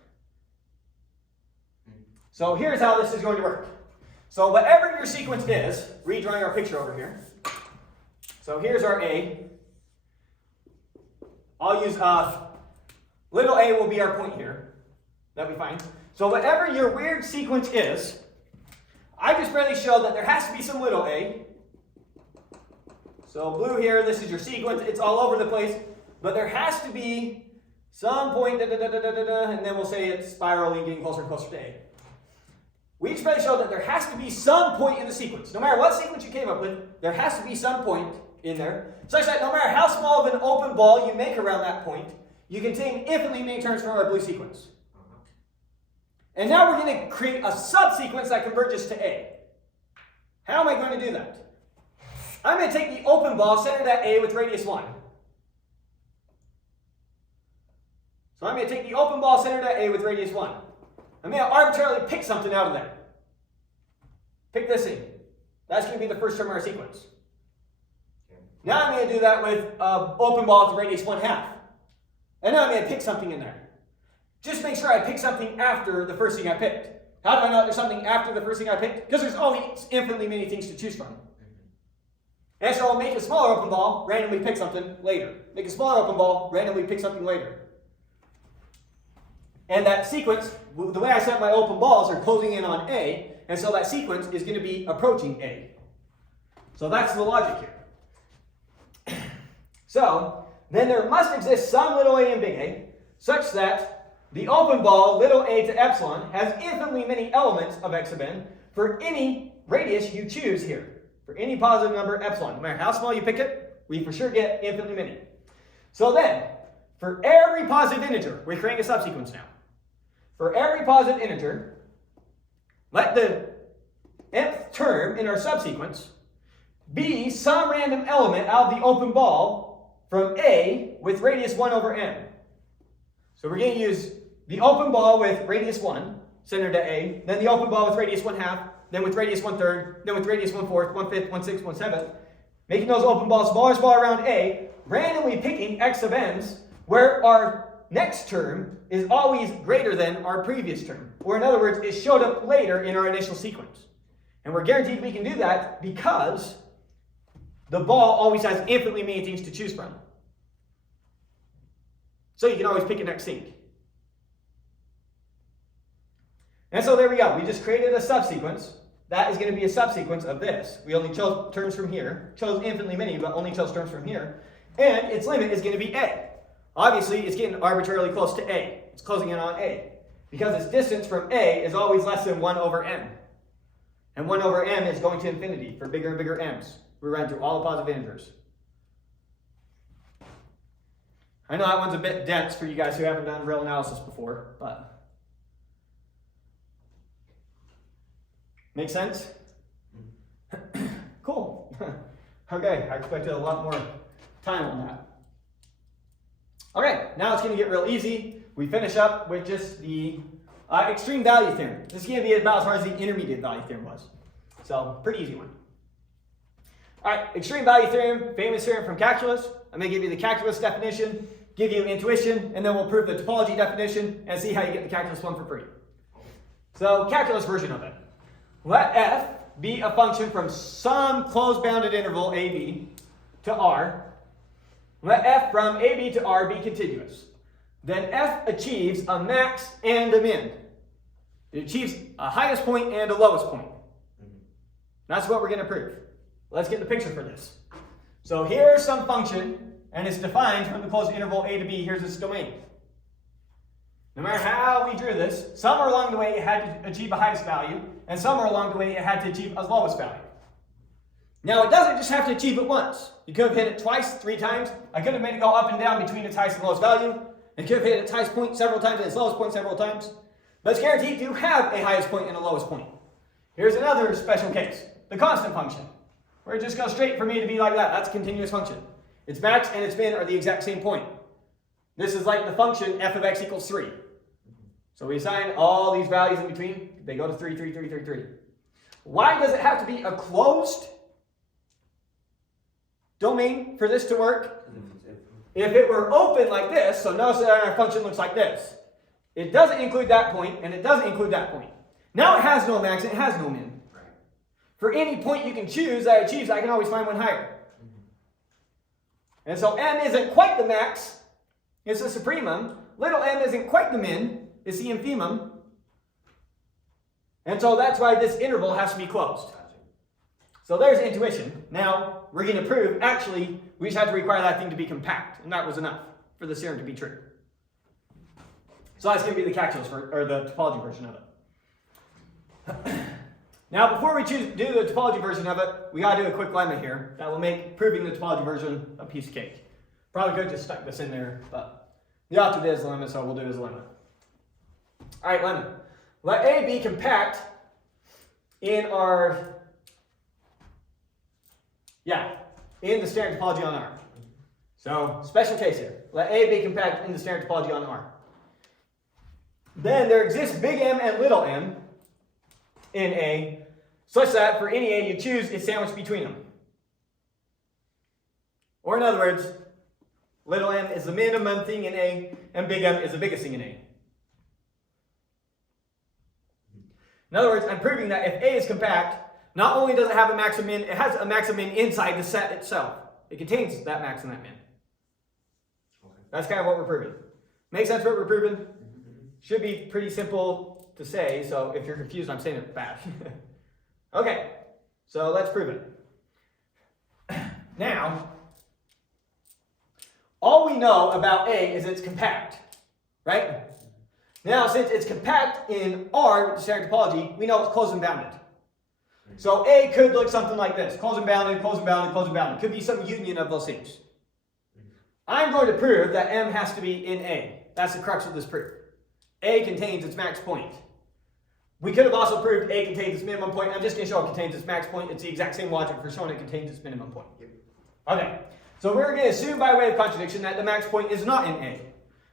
So here's how this is going to work. So whatever your sequence is, redrawing our picture over here. So here's our A. I'll use little a will be our point here. That'll be fine. So whatever your weird sequence is, I just barely showed that there has to be some little a. So blue here, this is your sequence. It's all over the place. But there has to be some point, and then we'll say it's spiraling, getting closer and closer to A. We just barely showed that there has to be some point in the sequence. No matter what sequence you came up with, there has to be some point in there, such that no matter how small of an open ball you make around that point, you contain infinitely many terms from our blue sequence. And now we're going to create a subsequence that converges to A. How am I going to do that? I'm going to take the open ball centered at A with radius 1. So I'm going to take the open ball centered at A with radius 1. I'm going to arbitrarily pick something out of there. Pick this thing. That's going to be the first term of our sequence. Now I'm going to do that with open ball with radius 1/2. And now I'm going to pick something in there. Just make sure I pick something after the first thing I picked. How do I know there's something after the first thing I picked? Because there's always infinitely many things to choose from. And so I'll make a smaller open ball, randomly pick something later. Make a smaller open ball, randomly pick something later. And that sequence, the way I set my open balls are closing in on A, and so that sequence is going to be approaching A. So that's the logic here. So, then there must exist some little a and big A, such that the open ball, little a to epsilon, has infinitely many elements of x sub n for any radius you choose here, for any positive number epsilon. No matter how small you pick it, we for sure get infinitely many. So then, for every positive integer, we're creating a subsequence now. For every positive integer, let the nth term in our subsequence be some random element out of the open ball from A with radius 1/n. So we're going to use the open ball with radius 1, centered at A, then the open ball with radius 1/2, then with radius 1/3, then with radius 1/4, 1/5, 1/6, 1/7, making those open balls smaller and smaller around A, randomly picking x sub n's where our next term is always greater than our previous term. Or in other words, it showed up later in our initial sequence. And we're guaranteed we can do that because the ball always has infinitely many things to choose from. So you can always pick a next thing. And so there we go. We just created a subsequence. That is going to be a subsequence of this. We only chose terms from here. Chose infinitely many, but only chose terms from here. And its limit is going to be A. Obviously, it's getting arbitrarily close to A. It's closing in on A. because its distance from A is always less than 1 over m. And 1 over m is going to infinity for bigger and bigger m's. We ran through all the positive integers. I know that one's a bit dense for you guys who haven't done real analysis before, but make sense? Cool. Okay, I expected a lot more time on that. Okay, now it's going to get real easy. We finish up with just the extreme value theorem. This is going to be about as far as the intermediate value theorem was. So, pretty easy one. Alright, extreme value theorem, famous theorem from calculus. I'm going to give you the calculus definition, give you intuition, and then we'll prove the topology definition and see how you get the calculus one for free. So, calculus version of it. Let f be a function from some closed bounded interval ab to r. Let f from ab to r be continuous. Then f achieves a max and a min. It achieves a highest point and a lowest point. That's what we're going to prove. Let's get the picture for this. So here's some function, and it's defined from the closed interval a to b. Here's its domain. No matter how we drew this, somewhere along the way it had to achieve a highest value, and somewhere along the way it had to achieve a lowest value. Now it doesn't just have to achieve it once. You could have hit it twice, 3 times. I could have made it go up and down between its highest and lowest value. It could have hit its highest point several times and its lowest point several times. But it's guaranteed to have a highest point and a lowest point. Here's another special case. The constant function. Where it just goes straight from A to B like that. That's a continuous function. Its max and its min are the exact same point. This is like the function f of x equals 3. So we assign all these values in between. They go to 3, 3, 3, 3, 3. Why does it have to be a closed domain for this to work? If it were open like this, so notice that our function looks like this. It doesn't include that point, and it doesn't include that point. Now it has no max, and it has no min. For any point you can choose that it achieves, I can always find one higher. And so m isn't quite the max, it's the supremum. Little m isn't quite the min, it's the infimum. And so that's why this interval has to be closed. So there's intuition. Now, we're going to prove, actually, we just had to require that thing to be compact, and that was enough for the theorem to be true. So that's going to be the calculus, or the topology version of it. Now, before we do the topology version of it, we got to do a quick lemma here that will make proving the topology version a piece of cake. Probably could have just stuck this in there, but the author did as a lemma, so we'll do it as a lemma. All right, lemma. Let A be compact in our, in the standard topology on R. So, special case here. Let A be compact in the standard topology on R. Then there exists big M and little m in A, such that for any A you choose, it's sandwiched between them. Or in other words, little m is the minimum thing in A, and big M is the biggest thing in A. In other words, I'm proving that if A is compact, not only does it have a max and min, it has a max and min inside the set itself. It contains that max and that min. That's kind of what we're proving. Make sense what we're proving? Should be pretty simple to say, so if you're confused, I'm saying it fast. Okay, so let's prove it. Now, all we know about A is it's compact, right? Now, since it's compact in R with the standard topology, we know it's closed and bounded. So A could look something like this. Closed and bounded, closed and bounded, closed and bounded. Could be some union of those things. I'm going to prove that M has to be in A. That's the crux of this proof. A contains its max point. We could have also proved A contains its minimum point. I'm just going to show it contains its max point. It's the exact same logic for showing it contains its minimum point. Okay, so we're going to assume by way of contradiction that the max point is not in A.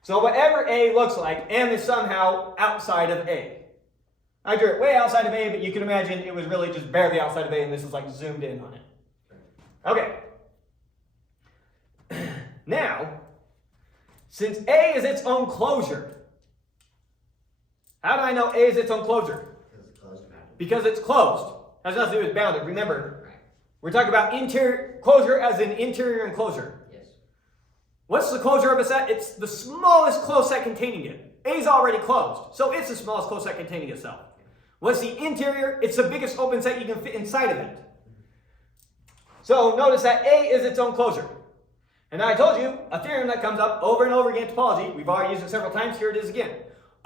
So whatever A looks like, M is somehow outside of A. I drew it way outside of A, but you can imagine it was really just barely outside of A, and this is like zoomed in on it. Okay. Now, since A is its own closure, how do I know A is its own closure? Because it's closed. Has nothing to do with bounded. Remember, we're talking about interior closure as in interior enclosure. Yes. What's the closure of a set? It's the smallest closed set containing it. A is already closed, so it's the smallest closed set containing itself. What's the interior? It's the biggest open set you can fit inside of it. So notice that A is its own closure. And I told you, a theorem that comes up over and over again in topology, we've already used it several times, here it is again.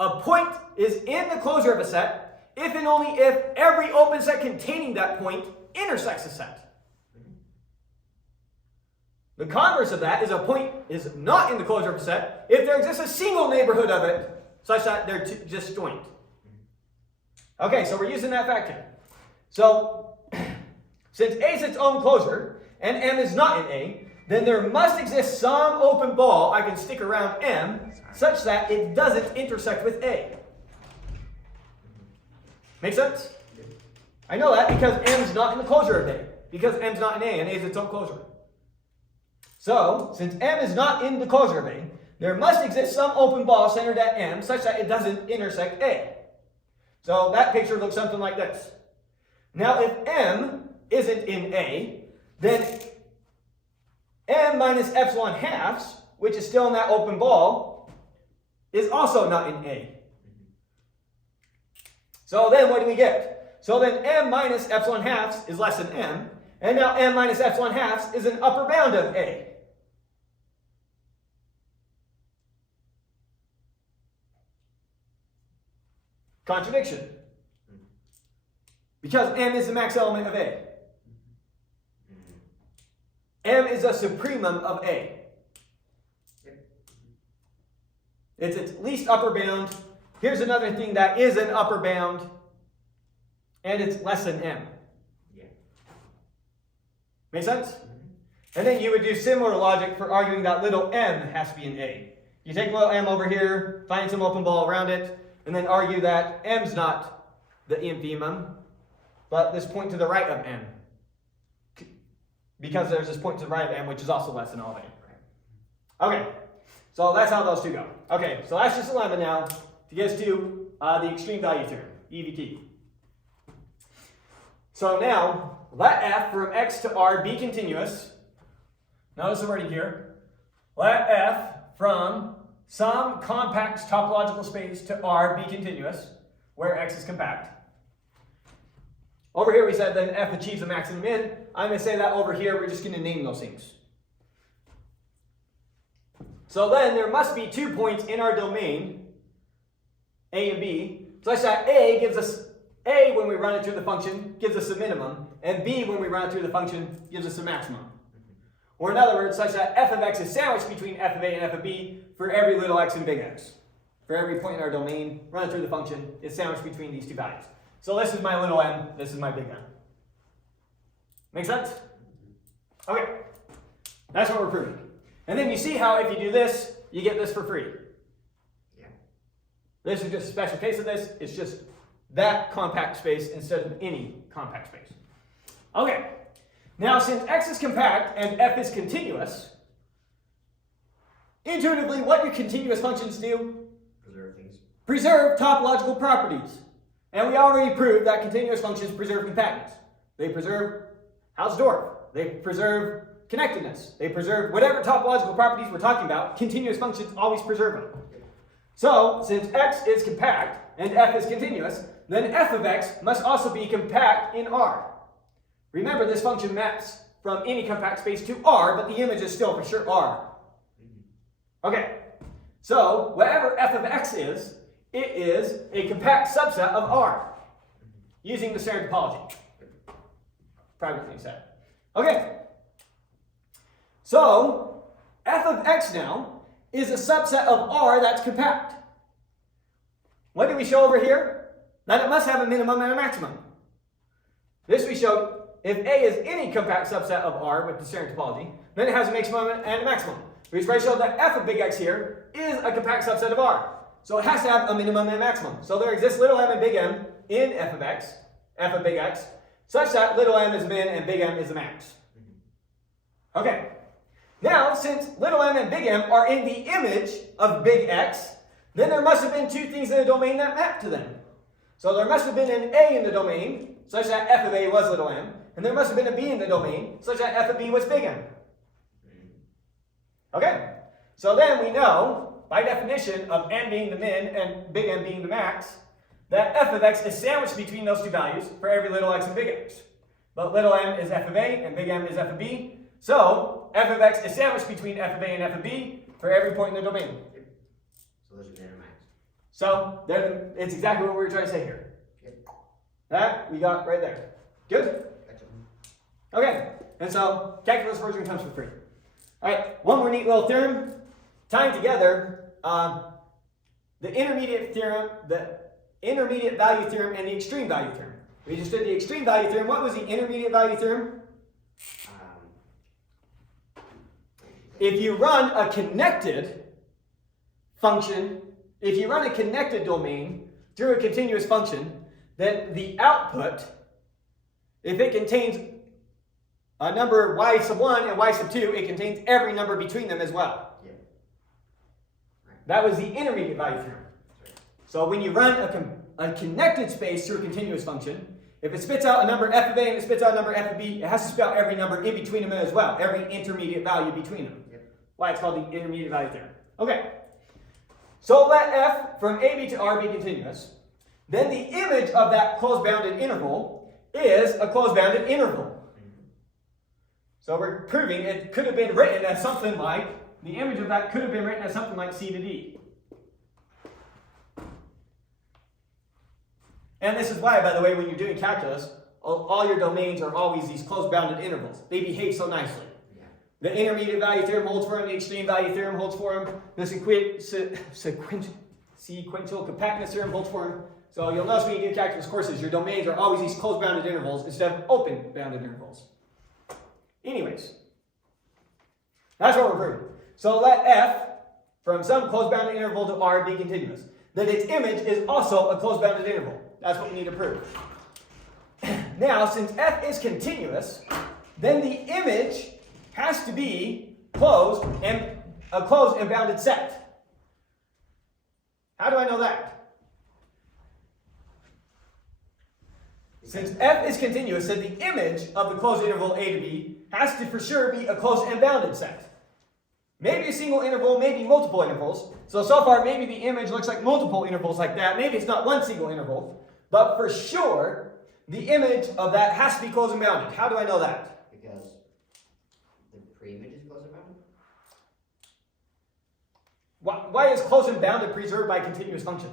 a point is in the closure of a set if and only if every open set containing that point intersects a set. The converse of that is a point is not in the closure of a set if there exists a single neighborhood of it such that they're disjoint. Okay, so we're using that fact here. So, since A is its own closure, and M is not in A, then there must exist some open ball I can stick around M such that it doesn't intersect with A. Make sense? I know that because M is not in the closure of A. Because M is not in A, and A is its own closure. So, since M is not in the closure of A, there must exist some open ball centered at M such that it doesn't intersect A. So that picture looks something like this. Now if M isn't in A, then M minus epsilon halves, which is still in that open ball, is also not in A. So then what do we get? So then M minus epsilon halves is less than M, and now M minus epsilon halves is an upper bound of A. Contradiction. Because M is the max element of A. M is a supremum of A. It's its least upper bound. Here's another thing that is an upper bound, and it's less than M. Make sense? And then you would do similar logic for arguing that little m has to be in A. You take little m over here, find some open ball around it, and then argue that m's not the infimum, but this point to the right of m. Because there's this point to the right of m, which is also less than all of A. Okay, so that's how those two go. Okay, so that's just a lemma now to get us to the extreme value theorem, EVT. So now, let f from x to r be continuous. Notice the wording here. Let f from some compact topological space to R be continuous, where X is compact. Over here we said that F achieves a maximum in. I'm going to say that over here, we're just going to name those things. So then there must be 2 points in our domain, A and B, such that A gives us, A when we run it through the function gives us a minimum, and B when we run it through the function gives us a maximum. Or in other words, such that f of x is sandwiched between f of A and f of B for every little x and big X. For every point in our domain, run it through the function, it's sandwiched between these two values. So this is my little m, this is my big M. Make sense? Okay, that's what we're proving. And then you see how if you do this, you get this for free. Yeah. This is just a special case of this, it's just that compact space instead of any compact space. Okay. Now, since x is compact and f is continuous, intuitively, what do continuous functions do? Preserve things. Preserve topological properties. And we already proved that continuous functions preserve compactness. They preserve Hausdorff. They preserve connectedness. They preserve whatever topological properties we're talking about. Continuous functions always preserve them. So, since x is compact and f is continuous, then f of x must also be compact in R. Remember, this function maps from any compact space to R, but the image is still for sure R. Okay, so whatever f of x is, it is a compact subset of R, using the standard topology. Privately said. Okay, so f of x now is a subset of R that's compact. What did we show over here? That it must have a minimum and a maximum. This we showed. If A is any compact subset of R with the standard topology, then it has a maximum and a maximum. We already showed that f of big X here is a compact subset of R. So it has to have a minimum and a maximum. So there exists little m and big M in f of x, f of big X, such that little m is min and big M is the max. Okay. Now, since little m and big M are in the image of big X, then there must have been two things in the domain that map to them. So there must have been an A in the domain, such that f of A was little m, and there must have been a B in the domain, such that f of B was big M. Okay, so then we know, by definition of n being the min and big M being the max, that f of x is sandwiched between those two values for every little x and big X. But little m is f of A and big M is f of B, so f of x is sandwiched between f of A and f of B for every point in the domain. So there's a min and max. So it's exactly what we were trying to say here. Yep. That we got right there. Good? Gotcha. Okay, and so calculus version comes for free. All right, one more neat little theorem. Tying together the intermediate theorem, the intermediate value theorem, and the extreme value theorem. We just did the extreme value theorem. What was the intermediate value theorem? If you run a connected function, if you run a connected domain through a continuous function, then the output, if it contains a number y sub 1 and y sub 2, it contains every number between them as well. Yep. That was the intermediate value theorem. So when you run a connected space through a continuous function, if it spits out a number f of a and it spits out a number f of b, it has to spit out every number in between them as well, every intermediate value between them. Yep. Why it's called the intermediate value theorem. Okay. So let f from ab to r be continuous. Then the image of that closed bounded interval is a closed bounded interval. So we're proving it could have been written as something like, the image of that could have been written as something like c to d. And this is why, by the way, when you're doing calculus, all your domains are always these closed bounded intervals. They behave so nicely. Yeah. The intermediate value theorem holds for them, the extreme value theorem holds for them, the sequential compactness theorem holds for them. So you'll notice when you do calculus courses, your domains are always these closed bounded intervals instead of open bounded intervals. Anyways, that's what we're proving. So let f from some closed bounded interval to r be continuous. Then its image is also a closed bounded interval. That's what we need to prove. Now, since f is continuous, then the image has to be closed and a closed and bounded set. How do I know that? Since f is continuous, then the image of the closed interval a to b has to for sure be a closed and bounded set. Maybe a single interval, maybe multiple intervals. So far, maybe the image looks like multiple intervals like that. Maybe it's not one single interval. But for sure, the image of that has to be closed and bounded. How do I know that? Because the pre-image is closed and bounded? Why is closed and bounded preserved by a continuous function?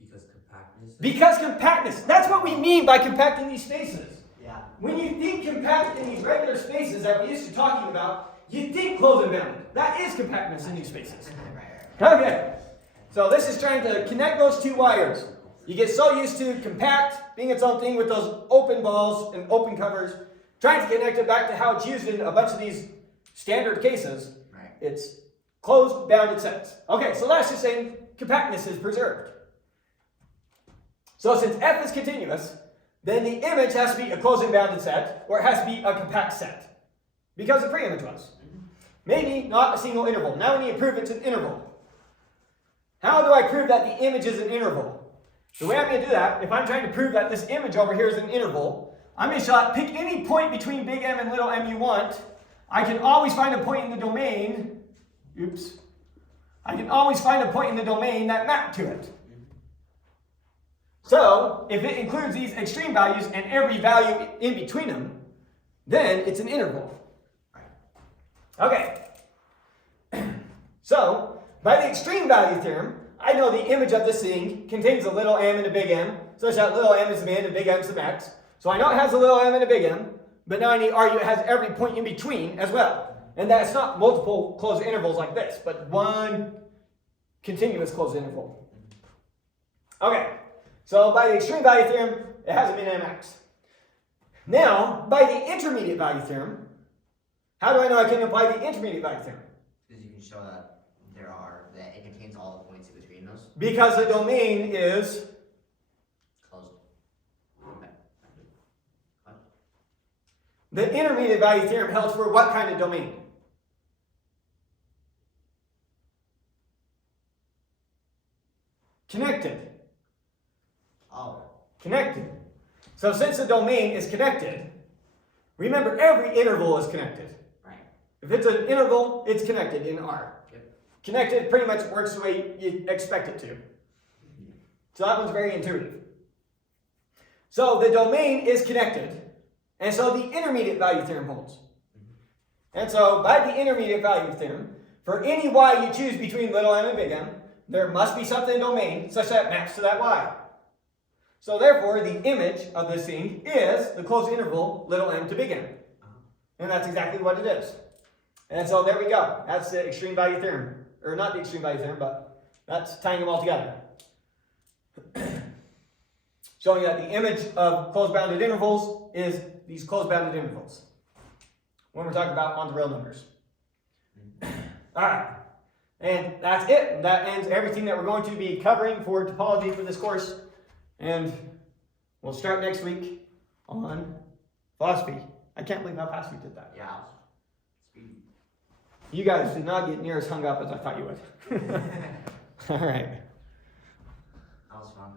Because compactness. Because compactness. That's what we mean by compacting these spaces. Yeah. When you think compact in these regular spaces that we used to talking about, you think closed and bounded. That is compactness in these spaces. Okay. So this is trying to connect those two wires. You get so used to compact being its own thing with those open balls and open covers, trying to connect it back to how it's used in a bunch of these standard cases. Right. It's closed bounded sets. Okay, so that's just saying compactness is preserved. So since f is continuous, then the image has to be a closed and bounded set, or it has to be a compact set, because the pre-image was. Maybe not a single interval. Now we need to prove it's an interval. How do I prove that the image is an interval? The way I'm going to do that, if I'm trying to prove that this image over here is an interval, I'm going to pick any point between big M and little m you want. I can always find a point in the domain. I can always find a point in the domain that map to it. So, if it includes these extreme values and every value in between them, then it's an interval. Okay. So, by the extreme value theorem, I know the image of this thing contains a little m and a big M, such that little m is min and big M sub x. So I know it has a little m and a big M, but now I need to argue it has every point in between as well. And that it's not multiple closed intervals like this, but one continuous closed interval. Okay, so by the extreme value theorem, it has a min and a max. Now, by the intermediate value theorem, how do I know I can apply the intermediate value theorem? Because you can show that that it contains all the points in between those. Because the domain is Closed. Okay. What? the intermediate value theorem held for what kind of domain? Connected. Oh. Connected. So since the domain is connected, remember every interval is connected. Right. If it's an interval, it's connected in R. Yep. Connected pretty much works the way you expect it to. So that one's very intuitive. So the domain is connected, and so the intermediate value theorem holds. And so by the intermediate value theorem, for any y you choose between little m and big M, there must be something in domain such that maps to that y. So therefore, the image of this thing is the closed interval little m to big M. And that's exactly what it is. And so there we go. That's the extreme value theorem. Or not the extreme value theorem, but that's tying them all together. Showing that the image of closed bounded intervals is these closed bounded intervals. When we're talking about on the real numbers. Alright. And that's it. That ends everything that we're going to be covering for topology for this course. And we'll start next week on philosophy. I can't believe how fast we did that. Yeah. Speed. You guys did not get near as hung up as I thought you would. Alright. That was fun.